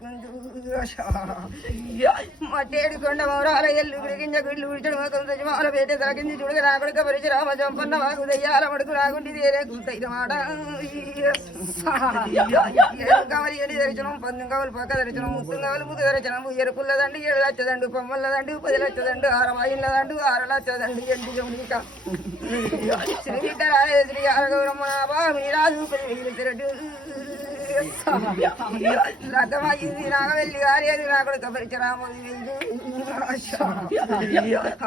కుందు మట్టేడు కొండ మౌరాల ఎల్లు గింజ గుళ్ళు విడిచడు మొక్కలు సజమాల పేట తలకింది చూడగ రాకుడుక పరిచి రామ చంపన్న వాకు దయ్యాల మడుకు రాకుండి వేరే కుంతైన మాట కవలి ఎడి దర్శనం పందెం కవలు పక్క దర్శనం ముత్తం కవలు ముద్దు దర్శనం ఎరుపుల్లదండి 7 లక్షదండు కొమ్మల్లదండు 10 లక్షదండు 6 వాయిల్లదండు 6 లక్షదండు ఎండి జమునిక శ్రీధరాయ శ్రీ ఆరగౌరమ్మ మీరాజు తిరడు లగ్గమయ్యింది నాగవెల్లి గారేది నా కొడుక పరిచరామది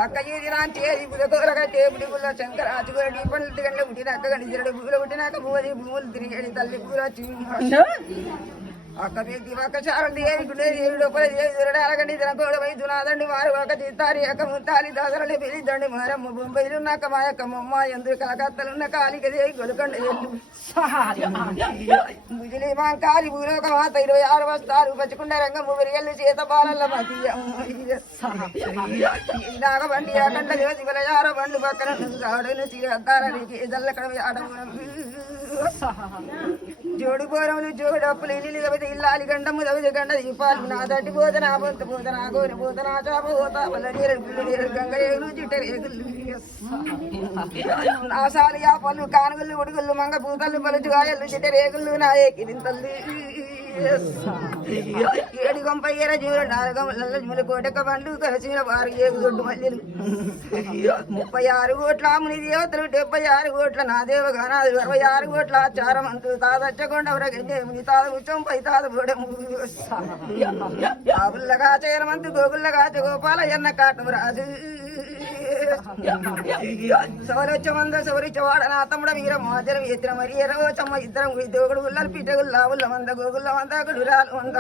అక్కయ్యేది నా చేరి బుధకోరగా టేపుడి బుల్ల శంకర ఆచుకోరడి పండ్లు గంటలు పుట్టినాక గణించడు భూములు పుట్టినాక భూమి భూములు తిరిగేది తల్లి పూర అక్క వ్యక్తి ఒక్క చారండి ఏమి ఏమి లోపల ఏమి దొరడాలకండి తనకోడ వైద్యునాదండి వారు ఒక చిత్తారి అక్క ముత్తాలి దాసరని పిలిద్దండి మారమ్మ బొంబైలున్నాక మా యొక్క మొమ్మ ఎందుకు కలకత్తలున్న కాలికదే గొలకండ ఎల్లు ముజిలి మా కాలి భూలోక మాత 26 వస్తారు పచ్చకుండా రంగం మురిగల్లు చేత బాలల్ల మతీయ నాగబండి ఆకండ జ్యోతి బలయార బండ్లు పక్కన రావడను శ్రీహద్దారానికి దల్లకడ ఆడము జోడు పోరములు జోడప్పులు ఇల్లు కవిత ఇల్లాలి గండము కవిత గండ దీపాలు నా దట్టి పోత నా బొంత పోత నా గోని పోత నా చాప పోత వల్ల నీరు పిల్లు నీరు గంగ రేగులు చిట్ట రేగులు నా సాలి ఆ పళ్ళు కానుగుళ్ళు ఉడుగుళ్ళు మంగ పూతలు పలుచు గాయలు చిట్ట రేగుళ్ళు నా ఏకిరింతల్లి ఏడు గంప ఏర జీవులు 4 గంపల జూల కోటక పండ్లు కరచిన వారు ఏగు దొడ్డు మల్లెలు 36 కోట్ల ముని దేవతలు 76 కోట్ల నా దేవగానాలు 66 కోట్ల చారమంతులు తాదచ్చకొండ ముని తాద ఉచ్చం పై తాద బోడము ఆవుల్లగా చేరమంతు గోగుల్లగా గోపాల ఎన్న కాటము రాజు సౌరచ్చమంద సౌరిచ్చవాడ నా తమ్ముడ వీర మోచరం ఎత్తిన మరి ఎరవచ్చమ్మ ఇద్దరం దోగుడు గుల్లలు పిట్టగుల్ల ఆవుల మంద గోగుల్ల మంద గుడురాలు మంద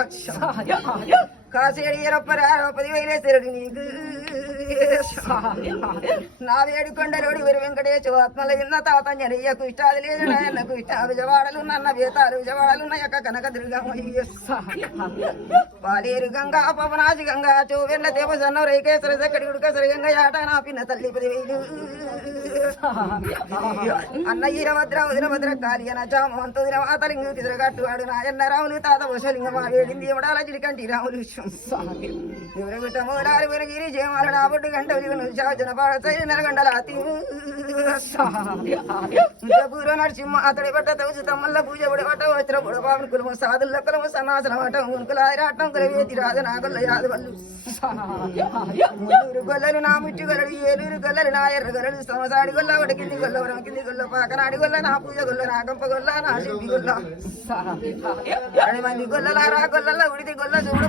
కాసేడి ఎరప్పరా 10,000 శరుడు నీకు నా వేడు కొండలోడి వీరు వెంకటేశ ఆత్మల విన్న తాతంజనయ్యకు ఇష్టాలు లేదు నాయన్నకు ఇష్ట విజవాడలు నన్న వేతాలు విజవాడలు నా యొక్క కనక దుర్గమయ్య పాలేరు గంగా పవనాసి గంగా చోవెన్న దేవ సన్న రైకేశ్వర దక్కడి ఉడుక సరిగంగ ఆట నా పిన్న తల్లి 10,000 అన్న ఈరభద్ర ఉదిరభద్ర కాళియన చామంత మాతలింగు తిరగట్టు వాడు నాయన్న రాములు తాత వసలింగ మా వేడింది ఎవడాల చిరికంటి రాములు ఎవరగుట్టమోడాలు వెరగిరి జయమాల నా బొడ్డు గంట శాసన పాడతాయి నరగండల పూర్వ నరసింహ అతడి బట్ట తవ్వు తమ్మల్ల పూజ బుడబట్ట వచ్చిన బుడబాబు కులము సాధుల కులము సన్నాసన మాట మునుకుల రాటం కులవేతి రాజు నాగొల్ల యాదు వల్లు గొల్లలు నా ముచ్చు గొల్లలు 7 గొల్లలు నా ఎర్ర గొల్లలు సమసాడి గొల్ల ఒకటి కింది గొల్ల వరం కింది గొల్ల పాకనాడి గొల్ల నా పూజ గొల్ల నా గంప గొల్ల నా శిల్పి గొల్ల 10 మంది గొల్లల రా గొల్లల ఉడిది గొల్ల చూడు